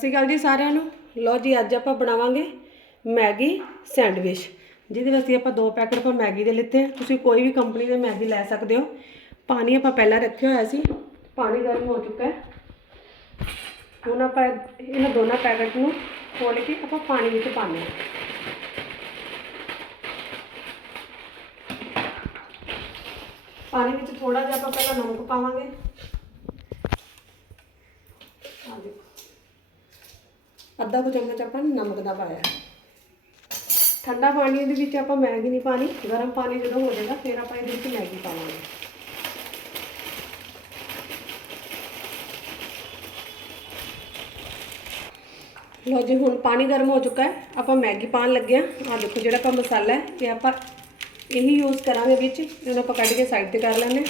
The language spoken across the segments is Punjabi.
ਸਤਿ ਸ਼੍ਰੀ ਅਕਾਲ ਜੀ ਸਾਰਿਆਂ ਨੂੰ। ਲਓ ਜੀ, ਅੱਜ ਆਪਾਂ ਬਣਾਵਾਂਗੇ ਮੈਗੀ ਸੈਂਡਵਿਚ, ਜਿਹਦੇ ਵਾਸਤੇ ਆਪਾਂ ਦੋ ਪੈਕਟ ਆਪਾਂ ਮੈਗੀ ਦੇ ਲਿੱਤੇ ਤੁਸੀਂ ਕੋਈ ਵੀ ਕੰਪਨੀ ਦੇ ਮੈਗੀ ਲੈ ਸਕਦੇ ਹੋ। ਪਾਣੀ ਆਪਾਂ ਪਹਿਲਾਂ ਰੱਖਿਆ ਹੋਇਆ ਸੀ। ਪਾਣੀ ਗਰਮ ਹੋ ਚੁੱਕਾ ਹੈ। ਹੁਣ ਆਪਾਂ ਇਹਨਾਂ ਦੋਨਾਂ ਪੈਕਟ ਨੂੰ ਖੋਲ ਕੇ ਆਪਾਂ ਪਾਣੀ ਵਿੱਚ ਪਾਉਂਦੇ ਹਾਂ। ਪਾਣੀ ਵਿੱਚ ਥੋੜਾ ਜਿਹਾ ਆਪਾਂ ਪਹਿਲਾਂ ਨਮਕ ਪਾਵਾਂਗੇ। ਆ ਦੇਖੋ। ਅੱਧਾ ਕੁ ਚਮਚ ਆਪਾਂ ਨਮਕ ਦਾ ਪਾਇਆ ਠੰਡਾ ਪਾਣੀ ਦੇ ਵਿੱਚ ਆਪਾਂ ਮੈਗੀ ਨਹੀਂ ਪਾਣੀ, ਗਰਮ ਪਾਣੀ ਜਦੋਂ ਹੋ ਜਾਏਗਾ, ਫਿਰ ਆਪਾਂ ਇਹਦੇ ਵਿੱਚ ਮੈਗੀ ਪਾਵਾਂਗੇ। ਲੋ ਜੀ, ਹੁਣ ਪਾਣੀ ਗਰਮ ਹੋ ਚੁੱਕਾ ਹੈ, ਆਪਾਂ ਮੈਗੀ ਪਾਣ ਲੱਗੇ ਆ ਆ ਦੇਖੋ ਜਿਹੜਾ ਆਪਾਂ ਮਸਾਲਾ ਹੈ, ਇਹ ਆਪਾਂ ਇਹੀ ਯੂਜ਼ ਕਰਾਂਗੇ ਵਿੱਚ, ਇਹਨੂੰ ਆਪਾਂ ਕੱਢ ਕੇ ਸਾਈਡ ਤੇ ਕਰ ਲੈਂਦੇ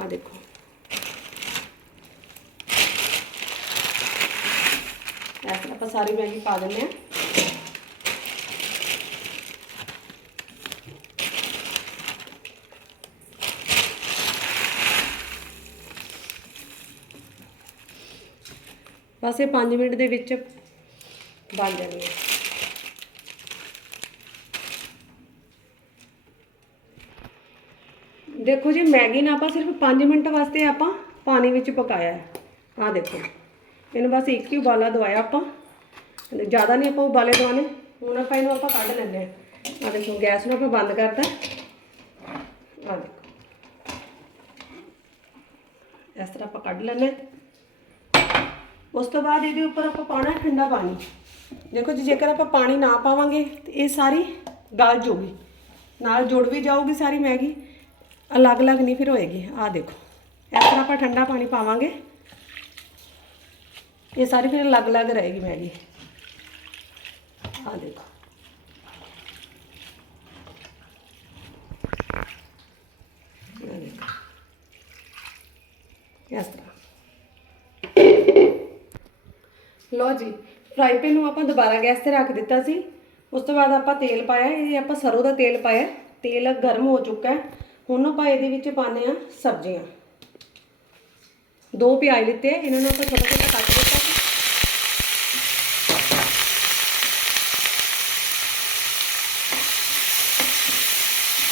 ਆ ਦੇਖੋ। ਇਸ ਤਰ੍ਹਾਂ ਆਪਾਂ ਸਾਰੀ ਮੈਗੀ ਪਾ ਦਿੰਦੇ ਆ ਬਸ ਇਹ 5 ਮਿੰਟ ਦੇ ਵਿੱਚ ਬਣ ਜਾਣੀ ਹੈ। ਦੇਖੋ ਜੀ, ਮੈਗੀ ਨਾ ਆਪਾਂ ਸਿਰਫ 5 ਮਿੰਟ ਵਾਸਤੇ ਆਪਾਂ ਪਾਣੀ ਵਿੱਚ ਪਕਾਇਆ ਹੈ। ਦੇਖੋ। ਇਹਨੂੰ ਬਸ ਇੱਕ ਹੀ ਉਬਾਲਾ ਦਵਾਇਆ ਆਪਾਂ। ਜ਼ਿਆਦਾ ਨਹੀਂ ਆਪਾਂ ਉਬਾਲੇ ਦਵਾਣੇ ਹੁਣ ਆਪਾਂ ਇਹਨੂੰ ਆਪਾਂ ਕੱਢ ਲੈਂਦੇ ਆ ਆਹ ਦੇਖੋ, ਗੈਸ ਨੂੰ ਆਪਾਂ ਬੰਦ ਕਰਤਾ। ਆਹ ਦੇਖੋ। ਇਸ ਤਰ੍ਹਾਂ ਆਪਾਂ ਕੱਢ ਲੈਂਦੇ ਹਾਂ। ਉਸ ਤੋਂ ਬਾਅਦ ਇਹਦੇ ਉੱਪਰ ਆਪਾਂ ਪਾਉਣਾ ਠੰਡਾ ਪਾਣੀ। ਦੇਖੋ ਜੀ, ਜੇਕਰ ਆਪਾਂ ਪਾਣੀ ਨਾ ਪਾਵਾਂਗੇ, ਤੇ ਇਹ ਸਾਰੀ ਗਲ ਜੂਗੀ। ਨਾਲ ਜੁੜ ਵੀ ਜਾਊਗੀ ਸਾਰੀ ਮੈਗੀ। ਅਲੱਗ-ਅਲੱਗ ਨਹੀਂ ਫਿਰ ਹੋਏਗੀ। ਆਹ ਦੇਖੋ। ਇਸ ਤਰ੍ਹਾਂ ਆਪਾਂ ਠੰਡਾ ਪਾਣੀ ਪਾਵਾਂਗੇ। ਇਹ ਸਾਰੀ ਫਿਰ ਅਲੱਗ-ਅਲੱਗ ਰਹੇਗੀ ਮੈਗੀ ਆਹ ਦੇਖੋ। ਦੇਖੋ। ਇਸ ਤਰ੍ਹਾਂ। ਲੋ ਜੀ ਫਰਾਈ ਪੈਨ ਨੂੰ ਆਪਾਂ ਦੁਬਾਰਾ ਗੈਸ ਤੇ ਰੱਖ ਦਿੱਤਾ ਸੀ। ਉਸ ਤੋਂ ਬਾਅਦ ਆਪਾਂ ਤੇਲ ਪਾਇਆ, ਇਹ ਆਪਾਂ ਸਰੋਂ ਦਾ ਤੇਲ ਪਾਇਆ। ਤੇਲ ਗਰਮ ਹੋ ਚੁੱਕਾ ਹੁਣ ਆਪਾਂ ਇਹਦੇ ਵਿੱਚ ਪਾਉਂਦੇ ਆ ਸਬਜ਼ੀਆਂ। ਦੋ ਪਿਆਜ਼ ਲਿੱਤੇ ਇਹਨਾਂ ਨੂੰ ਆਪਾਂ ਛੋਟਾ ਛੋਟਾ ਕੱਟ ਦਿੱਤਾ ਸੀ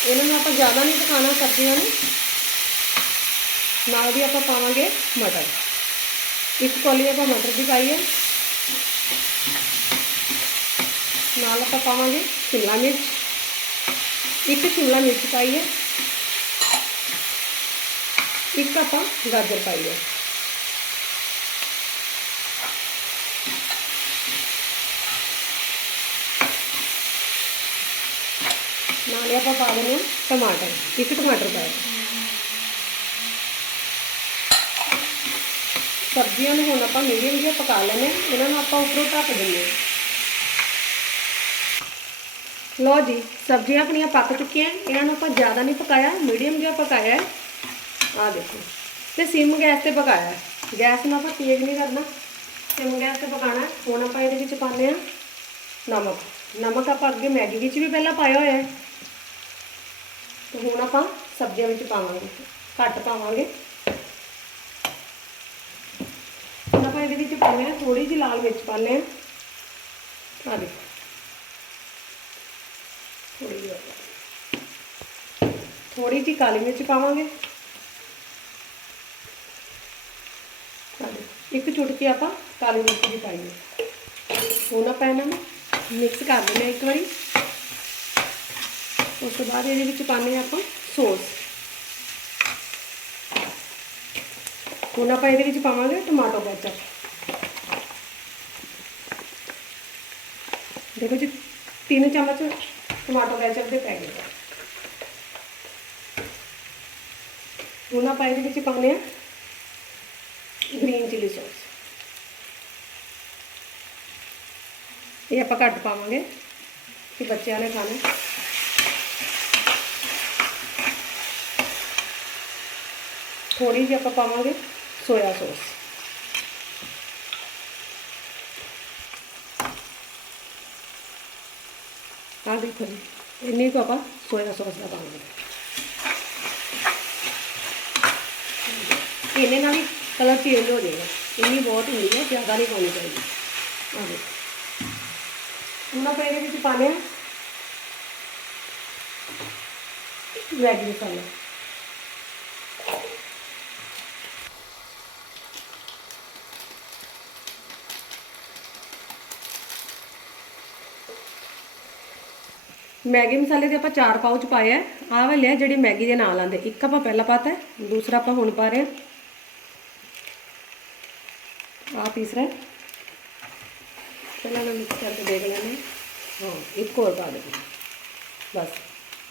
ਇਹਨਾਂ ਨੂੰ ਆਪਾਂ ਜ਼ਿਆਦਾ ਨਹੀਂ ਪਕਾਉਣਾ ਸਬਜ਼ੀਆਂ ਨੂੰ। ਨਾਲ ਵੀ ਆਪਾਂ ਪਾਵਾਂਗੇ ਮਟਰ। ਇੱਕ ਕੋਲੀ ਆਪਾਂ ਮਟਰ ਦੀ ਪਾਈ ਹੈ। ਨਾਲ ਆਪਾਂ ਪਾਵਾਂਗੇ ਸ਼ਿਮਲਾ ਮਿਰਚ। ਇੱਕ ਸ਼ਿਮਲਾ ਮਿਰਚ ਪਾਈ ਹੈ। ਇੱਕ ਆਪਾਂ ਗਾਜਰ ਪਾਈ ਹੈ। ਨਾਲੇ ਆਪਾਂ ਪਾ ਦੇਣਾ ਟਮਾਟਰ, ਇੱਕ ਟਮਾਟਰ ਪਾਇਆ ਸਬਜ਼ੀਆਂ ਨੂੰ ਹੁਣ ਆਪਾਂ ਮੀਡੀਅਮ ਜਿਹਾ ਪਕਾ ਲੈਣੇ ਆ। ਇਹਨਾਂ ਨੂੰ ਆਪਾਂ ਉੱਪਰੋਂ ਢੱਕ ਦਿੰਦੇ ਹਾਂ। ਲੋ ਜੀ, ਸਬਜ਼ੀਆਂ ਆਪਣੀਆਂ ਪੱਕ ਚੁੱਕੀਆਂ, ਇਹਨਾਂ ਨੂੰ ਆਪਾਂ ਜ਼ਿਆਦਾ ਨਹੀਂ ਪਕਾਇਆ, ਮੀਡੀਅਮ ਜਿਹਾ ਪਕਾਇਆ ਹੈ। ਆਹ ਦੇਖੋ, ਤੇ ਸਿਮ ਗੈਸ ਤੇ ਪਕਾਇਆ ਗੈਸ ਨੂੰ ਆਪਾਂ ਤੇਜ਼ ਨਹੀਂ ਕਰਨਾ, ਸਿਮ ਗੈਸ ਤੇ ਪਕਾਣਾ ਹੁਣ ਆਪਾਂ ਇਹਦੇ ਵਿੱਚ ਪਾਉਂਦੇ ਆ ਨਮਕ। ਨਮਕ ਆਪਾਂ ਅੱਗੇ ਮੈਗੀ ਵਿੱਚ ਵੀ ਪਹਿਲਾਂ ਪਾਇਆ ਹੋਇਆ ਹੈ। ਤੇ ਹੁਣ ਆਪਾਂ ਸਬਜ਼ੀਆਂ ਵਿੱਚ ਪਾਵਾਂਗੇ, ਘੱਟ ਪਾਵਾਂਗੇ। ਹੁਣ ਆਪਾਂ ਇਹਦੇ ਵਿੱਚ ਪਾਉਂਦੇ ਆ ਥੋੜੀ ਜਿਹੀ ਲਾਲ ਮਿਰਚ ਪਾਉਂਦੇ ਆ ਆ ਦੇਖੋ। ਥੋੜੀ ਜਿਹੀ ਥੋੜੀ ਜਿਹੀ ਕਾਲੀ ਮਿਰਚ ਪਾਵਾਂਗੇ। ਆ ਇੱਕ ਚੁਟਕੀ ਆਪਾਂ ਕਾਲੀ ਮਿਰਚ ਦੀ ਪਾਈ ਹੁਣ ਆਪਾਂ ਇਹਨਾਂ ਨੂੰ ਮਿਕਸ ਕਰ ਲੈਂਦੇ ਹਾਂ ਇੱਕ ਵਾਰੀ। ਉਸ ਤੋਂ ਬਾਅਦ ਇਹਦੇ ਵਿੱਚ ਪਾਉਂਦੇ ਹਾਂ ਆਪਾਂ ਸੌਸ। ਹੁਣ ਆਪਾਂ ਇਹਦੇ ਵਿੱਚ ਪਾਵਾਂਗੇ ਟਮਾਟੋ ਕੈਚਅਪ ਦੇਖੋ ਜੀ 3 ਚਮਚ ਟਮਾਟੋ ਕੈਚਅਪ ਦੇ ਪੈ ਗਏ। ਹੁਣ ਆਪਾਂ ਇਹਦੇ ਵਿੱਚ ਪਾਉਂਦੇ ਆ ਗ੍ਰੀਨ ਚਿਲੀ ਸੌਸ। ਇਹ ਆਪਾਂ ਘੱਟ ਪਾਵਾਂਗੇ ਕਿ ਬੱਚਿਆਂ ਨੇ ਖਾਣਾ। ਥੋੜੀ ਜਿਹੀ ਆਪਾਂ ਪਾਵਾਂਗੇ ਸੋਇਆ ਸੌਸ। ਆ ਦੇਖੋ ਜੀ, ਇੰਨੀ ਕੁ ਆਪਾਂ ਸੋਇਆ ਸੌਸ ਦਾ ਪਾਵਾਂਗੇ। ਇਹਨੇ ਨਾਲ ਹੀ ਕਲਰ ਚੇਂਜ ਹੋ ਜਾਏਗਾ। ਇੰਨੀ ਬਹੁਤ ਹੁੰਦੀ ਹੈ, ਜ਼ਿਆਦਾ ਨਹੀਂ ਪਾਉਣੀ ਚਾਹੀਦੀ। ਆ ਦੇਖੋ। ਹੁਣ ਆਪਾਂ ਇਹਦੇ ਵਿੱਚ ਪਾਣੇ ਆ ਮੈਗੀ ਮਸਾਲਾ। ਮੈਗੀ ਮਸਾਲੇ ਦੇ ਆਪਾਂ ਚਾਰ ਪਾਉਚ ਪਾਏ ਆ। ਆਹ ਵਾਲੇ ਆ ਜਿਹੜੇ ਮੈਗੀ ਦੇ ਨਾਲ ਆਂਦੇ ਇੱਕ ਆਪਾਂ ਪਹਿਲਾਂ ਪਾਤਾ ਦੂਸਰਾ ਆਪਾਂ ਹੁਣ ਪਾ ਰਹੇ ਆ ਆਹ ਤੀਸਰਾ ਪਹਿਲਾਂ ਨੂੰ ਮਿਕਸ ਕਰਕੇ ਦੇਖ ਲੈਣਾ ਹਾਂ। ਇੱਕ ਹੋਰ ਪਾ ਦੇ ਬਸ,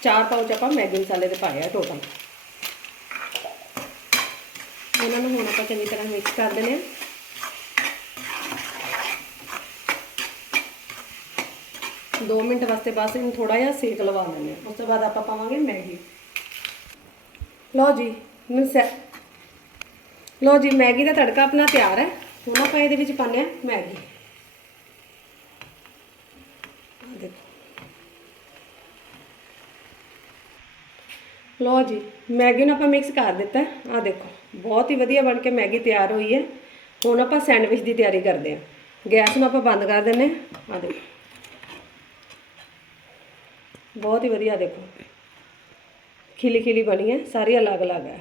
ਚਾਰ ਪਾਉਚ ਆਪਾਂ ਮੈਗੀ ਮਸਾਲੇ ਦੇ ਪਾਏ ਆ ਟੋਟਲ ਇਹਨਾਂ ਨੂੰ ਹੁਣ ਆਪਾਂ ਚੰਗੀ ਤਰ੍ਹਾਂ ਮਿਕਸ ਕਰ ਦੇਣੇ ਆ। दो मिनट वास्ते बस इन थोड़ा जहा सेक लवा लें उस तो बाद पावे मैगी। लो जी मैं सै लो जी, मैगी का तड़का अपना तैयार है। हूँ आप ये पाने मैगी। लो जी, मैगी ने आप मिक्स कर दिता है। आ देखो, बहुत ही वजिया बन के मैगी तैयार हुई है। हूँ आप सैंडविच की तैयारी करते हैं। गैस में आप बंद कर देने आ देखो। ਬਹੁਤ ਹੀ ਵਧੀਆ ਦੇਖੋ। ਖਿਲੀ ਖਿਲੀ ਬਣੀ ਹੈ, ਸਾਰੀ ਅਲੱਗ-ਅਲੱਗ ਹੈ।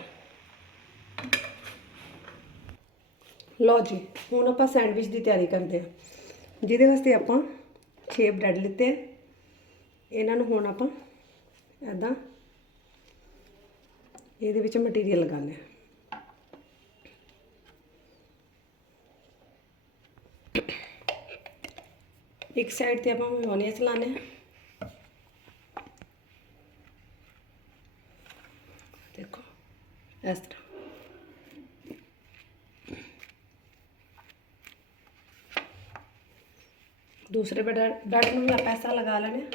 ਲਓ ਜੀ, ਹੁਣ ਆਪਾਂ ਸੈਂਡਵਿਚ ਦੀ ਤਿਆਰੀ ਕਰਦੇ ਹਾਂ। ਜਿਹਦੇ ਵਾਸਤੇ ਆਪਾਂ 6 ਬ੍ਰੈਡ ਲਿੱਤੇ ਆ। ਇਹਨਾਂ ਨੂੰ ਹੁਣ ਆਪਾਂ ਐਦਾਂ ਇਹਦੇ ਵਿੱਚ ਮਟੀਰੀਅਲ ਲਗਾਉਂਦੇ ਹਾਂ। ਇੱਕ ਸਾਈਡ ਤੇ ਆਪਾਂ ਮਿਓਨੀਜ਼ ਲਾਣੇ ਆ ਦੇਖੋ ਇਸ ਤਰ੍ਹਾਂ ਦੂਸਰੇ ਬੈਡ ਬੈਡ ਨੂੰ ਵੀ ਆਪਾਂ ਐਸਾ ਲਗਾ ਲੈਣੇ ਆ।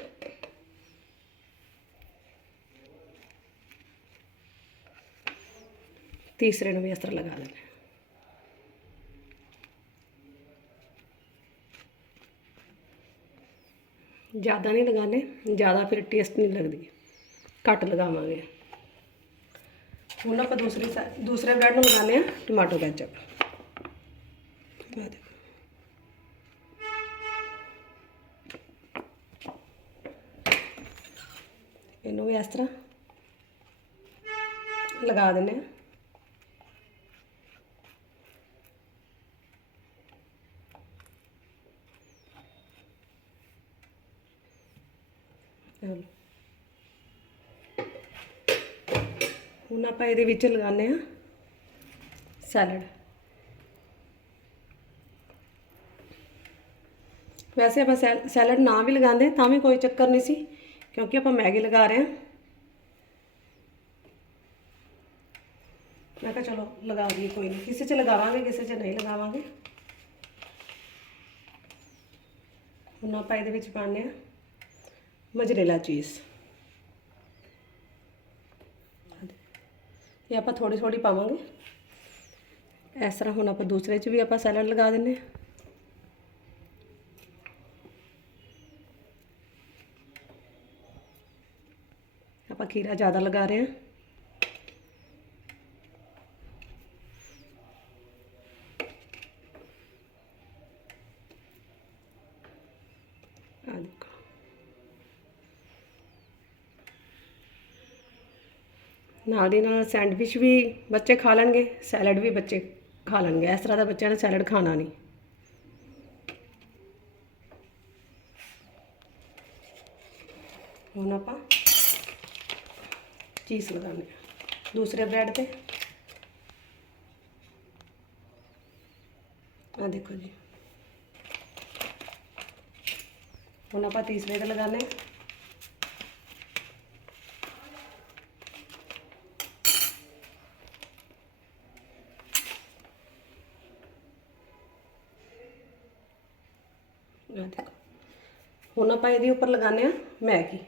ਤੀਸਰੇ ਨੂੰ ਵੀ ਇਸ ਤਰ੍ਹਾਂ ਲਗਾ ਲੈਣਾ ਜ਼ਿਆਦਾ ਨਹੀਂ ਲਗਾਣੇ ਜ਼ਿਆਦਾ ਫਿਰ ਟੇਸਟ ਨਹੀਂ ਲੱਗਦੀ। ਘੱਟ ਲਗਾਵਾਂਗੇ। ਹੁਣ ਆਪਾਂ ਦੂਸਰੀ ਸਾ- ਦੂਸਰੇ ਬ੍ਰੈਡ ਨੂੰ ਲਗਾਉਂਦੇ ਆ ਟਮਾਟੋ ਕੈਚਪ। ਇਹਨੂੰ ਵੀ ਇਸ ਤਰ੍ਹਾਂ ਲਗਾ ਦਿੰਦੇ ਆ ਹੁਣ ਆਪਾਂ ਇਹਦੇ ਵਿੱਚ ਲਗਾਉਂਦੇ ਆ ਸੈਲਡ। ਵੈਸੇ ਆਪਾਂ ਸੈਲ- ਸੈਲਡ ਨਾ ਵੀ ਲਗਾਉਂਦੇ ਤਾਂ ਵੀ ਕੋਈ ਚੱਕਰ ਨਹੀਂ ਸੀ। ਕਿਉਂਕਿ ਆਪਾਂ ਮੈਗੀ ਲਗਾ ਰਹੇ ਹਾਂ। ਮੈਂ ਕਿਹਾ ਚਲੋ ਲਗਾ ਦਈਏ ਕੋਈ ਨਹੀਂ। ਕਿਸੇ 'ਚ ਲਗਾਵਾਂਗੇ, ਕਿਸੇ 'ਚ ਨਹੀਂ ਲਗਾਵਾਂਗੇ। ਹੁਣ ਆਪਾਂ ਇਹਦੇ ਵਿੱਚ ਪਾਉਂਦੇ ਆ ਮਜਰੇਲਾ ਚੀਜ਼। ਇਹ ਆਪਾਂ ਥੋੜੀ ਥੋੜੀ ਪਾਵਾਂਗੇ। ਇਸ ਤਰ੍ਹਾਂ ਹੁਣ ਆਪਾਂ ਦੂਸਰੇ 'ਚ ਵੀ ਆਪਾਂ ਸੈਲਡ ਲਗਾ ਦਿੰਨੇ ਹਾਂ। ਆਪਾਂ ਖੀਰਾ ਜ਼ਿਆਦਾ ਲਗਾ ਰਹੇ ਹਾਂ। ਨਾਲ ਦੀ ਨਾਲ ਸੈਂਡਵਿਚ ਵੀ ਬੱਚੇ ਖਾ ਲੈਣਗੇ, ਸੈਲਡ ਵੀ ਬੱਚੇ ਖਾ ਲੈਣਗੇ। ਇਸ ਤਰ੍ਹਾਂ ਦਾ ਬੱਚਿਆਂ ਨੇ ਸੈਲਡ ਖਾਣਾ ਨਹੀਂ। ਹੁਣ ਆਪਾਂ ਚੀਜ਼ ਲਗਾਉਂਦੇ ਹਾਂ ਦੂਸਰੇ ਬ੍ਰੈਡ ਤੇ। ਆ ਦੇਖੋ ਜੀ। ਹੁਣ ਆਪਾਂ ਤੀਸਰੇ ਤੇ ਲਗਾਉਂਦੇ ਹਾਂ ਦੇਖੋ। ਹੁਣ ਆਪਾਂ ਇਹਦੇ ਉੱਪਰ ਲਗਾਉਂਦੇ ਆ ਮੈਗੀ।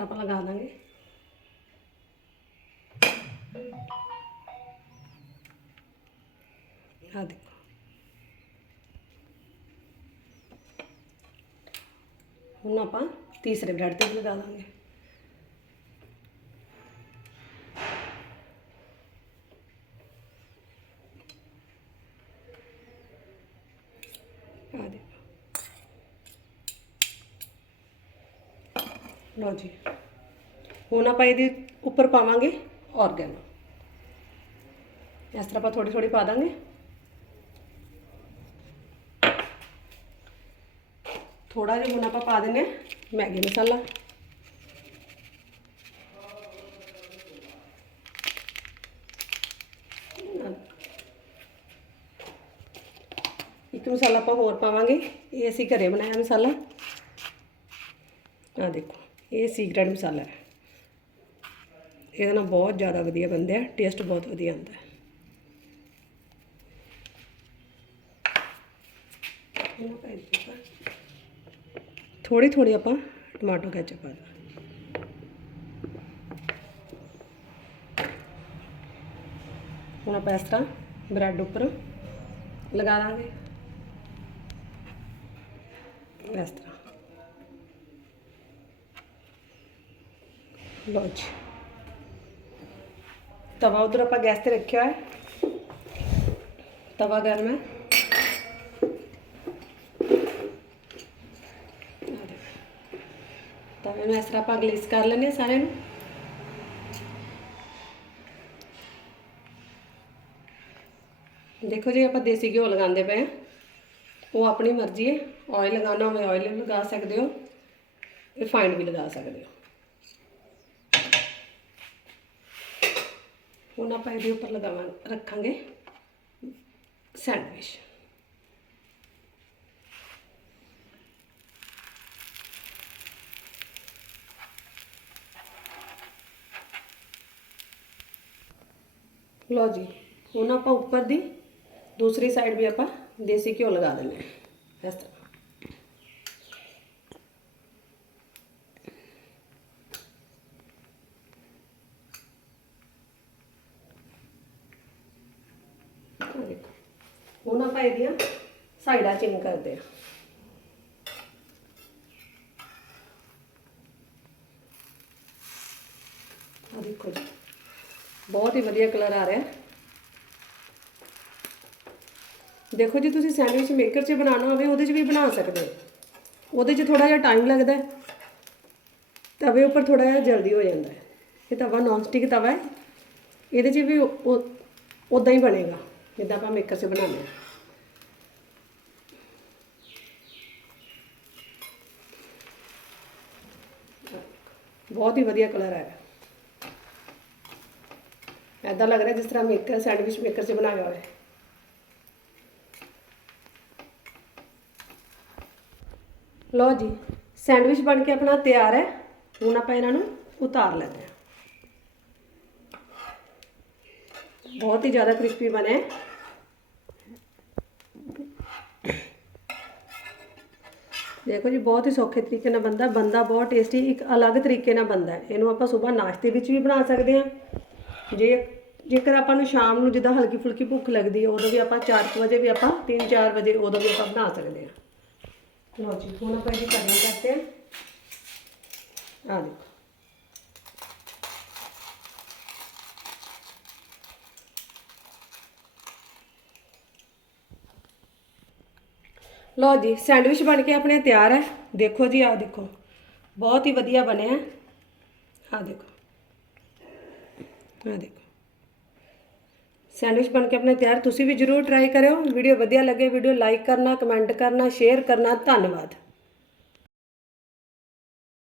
दूसरा पर लगा देंगे। हाँ देखो। हूँ आप तीसरे ब्रेड तक लगा देंगे। ਲਓ ਜੀ। ਹੁਣ ਆਪਾਂ ਇਹਦੇ ਉੱਪਰ ਪਾਵਾਂਗੇ ਆਰਗੈਨੋ ਇਸ ਤਰ੍ਹਾਂ ਆਪਾਂ ਥੋੜੀ ਥੋੜੀ ਪਾ ਦਾਂਗੇ। ਥੋੜਾ ਜਿਹਾ ਹੁਣ ਆਪਾਂ ਪਾ ਦਿੰਨੇ ਆ ਮੈਗੀ ਮਸਾਲਾ। ਇੱਕ ਮਸਾਲਾ ਆਪਾਂ ਹੋਰ ਪਾਵਾਂਗੇ। ਇਹ ਅਸੀਂ ਘਰੇ ਬਣਾਇਆ ਮਸਾਲਾ। ਆ ਦੇਖੋ। ਇਹ ਸੀਕ੍ਰੇਟ ਮਸਾਲਾ ਹੈ। ਇਹਦੇ ਨਾਲ ਬਹੁਤ ਜ਼ਿਆਦਾ ਵਧੀਆ ਬਣਦੇ ਆ ਟੇਸਟ ਬਹੁਤ ਵਧੀਆ ਆਉਂਦਾ ਹੈ। ਇਹਨਾਂ ਥੋੜੀ ਥੋੜੀ ਆਪਾਂ ਟਮਾਟੋ ਕੈਚਅਪ ਪਾ ਦਾਂ ਹੁਣ ਆਪਾਂ ਇਸ ਤਰ੍ਹਾਂ ਬ੍ਰੈਡ ਉੱਪਰ ਲਗਾ ਦਾਂਗੇ। ਇਸ ਤਰ੍ਹਾਂ। ਲਓ ਜੀ। ਤਵਾ ਉਧਰ ਆਪਾਂ ਗੈਸ ਤੇ ਰੱਖਿਆ ਹੈ ਤਵਾ ਗਰਮ ਹੈ। ਤਾਂ ਇਹਨੂੰ ਇਸ ਤਰ੍ਹਾਂ ਆਪਾਂ ਗਲੇਸ ਕਰ ਲੈਂਦੇ ਹਾਂ ਸਾਰਿਆਂ ਨੂੰ। ਦੇਖੋ ਜੀ, ਆਪਾਂ ਦੇਸੀ ਘਿਓ ਲਗਾਉਂਦੇ ਪਏ ਹਾਂ। ਉਹ ਆਪਣੀ ਮਰਜ਼ੀ ਹੈ। ਆਇਲ ਲਗਾਉਣਾ ਹੋਵੇ ਆਇਲ ਵੀ ਲਗਾ ਸਕਦੇ ਹੋ। ਰਿਫਾਈਨਡ ਵੀ ਲਗਾ ਸਕਦੇ ਹੋ। ਹੁਣ ਆਪਾਂ ਇਹਦੇ ਉੱਪਰ ਲਗਾਵਾਂ, ਰੱਖਾਂਗੇ ਸੈਂਡਵਿਚ। ਲਓ ਜੀ, ਹੁਣ ਆਪਾਂ ਉੱਪਰ ਦੀ ਦੂਸਰੀ ਸਾਈਡ ਵੀ ਆਪਾਂ ਦੇਸੀ ਘਿਓ ਲਗਾ ਦਿੰਦੇ ਹਾਂ। ਇਸ ਤਰ੍ਹਾਂ ਆਹ ਦੇਖੋ ਹੁਣ ਆਪਾਂ ਇਹਦੀਆਂ ਸਾਈਡਾਂ ਚਿੰਗ ਕਰਦੇ ਹਾਂ ਆ ਦੇਖੋ ਜੀ, ਬਹੁਤ ਹੀ ਵਧੀਆ ਕਲਰ ਆ ਰਿਹਾ। ਦੇਖੋ ਜੀ, ਤੁਸੀਂ ਸੈਂਡਵਿਚ ਮੇਕਰ 'ਚ ਬਣਾਉਣਾ ਹੋਵੇ, ਉਹਦੇ 'ਚ ਵੀ ਬਣਾ ਸਕਦੇ ਹੋ। ਉਹਦੇ 'ਚ ਥੋੜਾ ਜਿਹਾ ਟਾਈਮ ਲੱਗਦਾ ਹੈ। ਤਵੇ ਉੱਪਰ ਥੋੜਾ ਜਿਹਾ ਜਲਦੀ ਹੋ ਜਾਂਦਾ ਹੈ। ਇਹ ਤਵਾ ਨੌਨ ਸਟਿਕ ਤਵਾ ਹੈ। ਇਹਦੇ 'ਚ ਵੀ ਉਦਾਂ ਹੀ ਬਣੇਗਾ, ਜਿੱਦਾਂ ਆਪਾਂ ਮੇਕਰ 'ਚ ਬਣਾਉਂਦੇ ਹਾਂ। ਬਹੁਤ ਹੀ ਵਧੀਆ ਕਲਰ ਹੈ ਐਦਾਂ ਲੱਗ ਰਿਹਾ ਜਿਸ ਤਰ੍ਹਾਂ ਮੇਕਰ ਸੈਂਡਵਿਚ ਮੇਕਰ 'ਚ ਬਣਾਇਆ ਹੋਇਆ ਹੈ। ਲਓ ਜੀ ਸੈਂਡਵਿਚ ਬਣ ਕੇ ਆਪਣਾ ਤਿਆਰ ਹੈ। ਹੁਣ ਆਪਾਂ ਇਹਨਾਂ ਨੂੰ ਉਤਾਰ ਲੈਂਦੇ ਹਾਂ। ਬਹੁਤ ਹੀ ਜ਼ਿਆਦਾ ਕ੍ਰਿਸਪੀ ਬਣੇ। ਦੇਖੋ ਜੀ, ਬਹੁਤ ਹੀ ਸੌਖੇ ਤਰੀਕੇ ਨਾਲ ਬੰਦਾ ਬੰਦਾ ਬਹੁਤ ਟੇਸਟੀ ਇੱਕ ਅਲੱਗ ਤਰੀਕੇ ਨਾਲ ਬੰਦਾ ਹੈ। ਇਹਨੂੰ ਆਪਾਂ ਸਵੇਰ ਨਾਸ਼ਤੇ ਵਿੱਚ ਵੀ ਬਣਾ ਸਕਦੇ ਹਾਂ। ਜੇ, ਜੇਕਰ ਆਪਾਂ ਨੂੰ ਸ਼ਾਮ ਨੂੰ ਜਿੱਦਾਂ ਹਲਕੀ ਫੁਲਕੀ ਭੁੱਖ ਲੱਗਦੀ ਹੈ, ਉਦੋਂ ਵੀ ਆਪਾਂ 4 ਵਜੇ ਵੀ ਆਪਾਂ 3-4 ਵਜੇ ਉਦੋਂ ਵੀ ਆਪਾਂ ਬਣਾ ਸਕਦੇ ਹਾਂ। ਲਓ ਜੀ, ਹੁਣ ਆਪਾਂ ਇਹਦੀ ਕਟਿੰਗ ਕਰਤੇ ਹਾਂ। ਆ ਦੇਖੋ। ਲਓ ਜੀ, ਸੈਂਡਵਿਚ ਬਣ ਕੇ ਆਪਣੇ ਤਿਆਰ ਹੈ। ਦੇਖੋ ਜੀ ਆ ਦੇਖੋ। ਬਹੁਤ ਹੀ ਵਧੀਆ ਬਣਿਆ ਆ ਦੇਖੋ। ਆ ਦੇਖੋ। ਸੈਂਡਵਿਚ ਬਣ ਕੇ ਆਪਣੇ ਤਿਆਰ। ਤੁਸੀਂ ਵੀ ਜਰੂਰ ਟਰਾਈ ਕਰਿਓ। ਵੀਡੀਓ ਵਧੀਆ ਲੱਗੇ, ਵੀਡੀਓ ਲਾਈਕ ਕਰਨਾ ਕਮੈਂਟ ਕਰਨਾ ਸ਼ੇਅਰ ਕਰਨਾ। ਧੰਨਵਾਦ।